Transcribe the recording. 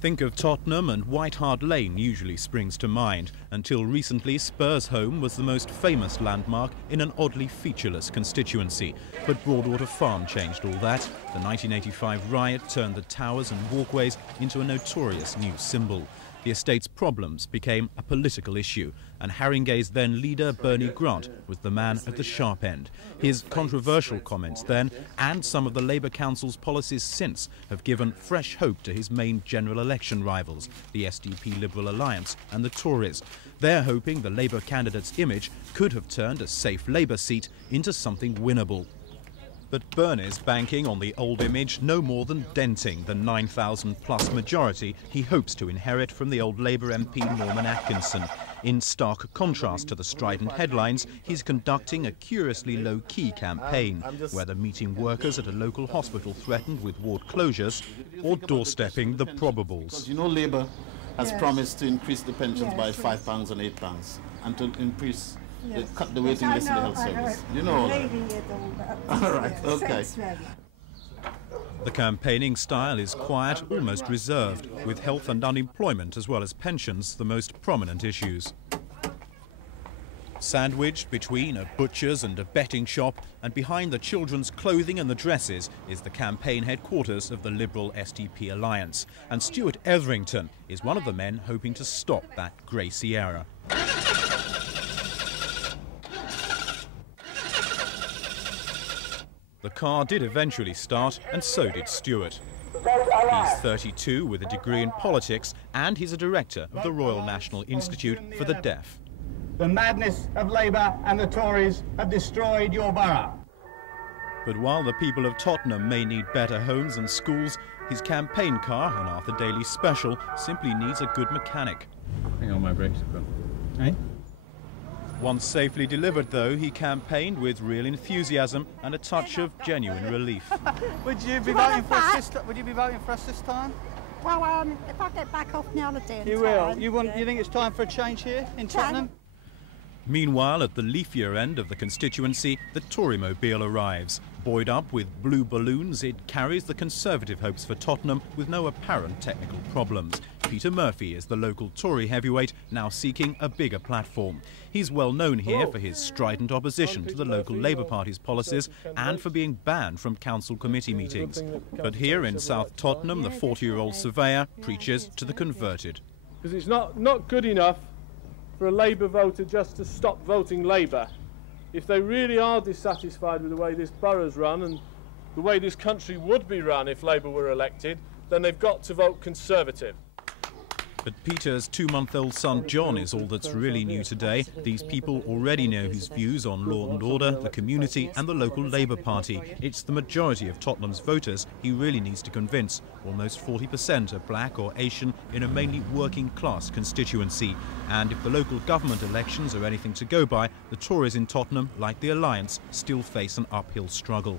Think of Tottenham and White Hart Lane usually springs to mind. Until recently, Spurs Home was the most famous landmark in an oddly featureless constituency. But Broadwater Farm changed all that. The 1985 riot turned the towers and walkways into a notorious new symbol. The estate's problems became a political issue, and Haringey's then leader, Bernie Grant, was the man at the sharp end. His controversial comments then, and some of the Labour Council's policies since, have given fresh hope to his main general election rivals, the SDP Liberal Alliance and the Tories. They're hoping the Labour candidate's image could have turned a safe Labour seat into something winnable. But Bernie's banking on the old image no more than denting the 9,000-plus majority he hopes to inherit from the old Labour MP Norman Atkinson. In stark contrast to the strident headlines, he's conducting a curiously low-key campaign, whether meeting workers at a local hospital threatened with ward closures or doorstepping the probables. You know, Labour has promised to increase the pensions by £5 and £8 and to increase cut the waiting list in the health service. You know all that. All right, okay. The campaigning style is quiet, almost reserved, with health and unemployment as well as pensions the most prominent issues. Sandwiched between a butcher's and a betting shop, and behind the children's clothing and the dresses is the campaign headquarters of the Liberal SDP Alliance. And Stuart Etherington is one of the men hoping to stop that grey Sierra. The car did eventually start, and so did Stuart. He's 32 with a degree in politics, and he's a director of the Royal National Institute for the Deaf. The madness of Labour and the Tories have destroyed your borough. But while the people of Tottenham may need better homes and schools, his campaign car, an Arthur Daly special, simply needs a good mechanic. Hang on, my brakes have gone. Hey? Once safely delivered, though, he campaigned with real enthusiasm and a touch of genuine relief. Would you be voting for us this time? Would you be voting for us this time? Well, if I get back off now and then. You will. You think it's time for a change here in Tottenham? Meanwhile, at the leafier end of the constituency, the Torymobile arrives. Buoyed up with blue balloons, it carries the Conservative hopes for Tottenham with no apparent technical problems. Peter Murphy is the local Tory heavyweight, now seeking a bigger platform. He's well known here for his strident opposition to the local Labour Party's policies and for being banned from council committee meetings. But here in South Tottenham, the 40-year-old surveyor preaches to the converted. Because it's not good enough for a Labour voter just to stop voting Labour. If they really are dissatisfied with the way this borough's run and the way this country would be run if Labour were elected, then they've got to vote Conservative. But Peter's 2-month-old son John is all that's really new today. These people already know his views on law and order, the community and the local Labour Party. It's the majority of Tottenham's voters he really needs to convince. Almost 40% are black or Asian in a mainly working-class constituency. And if the local government elections are anything to go by, the Tories in Tottenham, like the Alliance, still face an uphill struggle.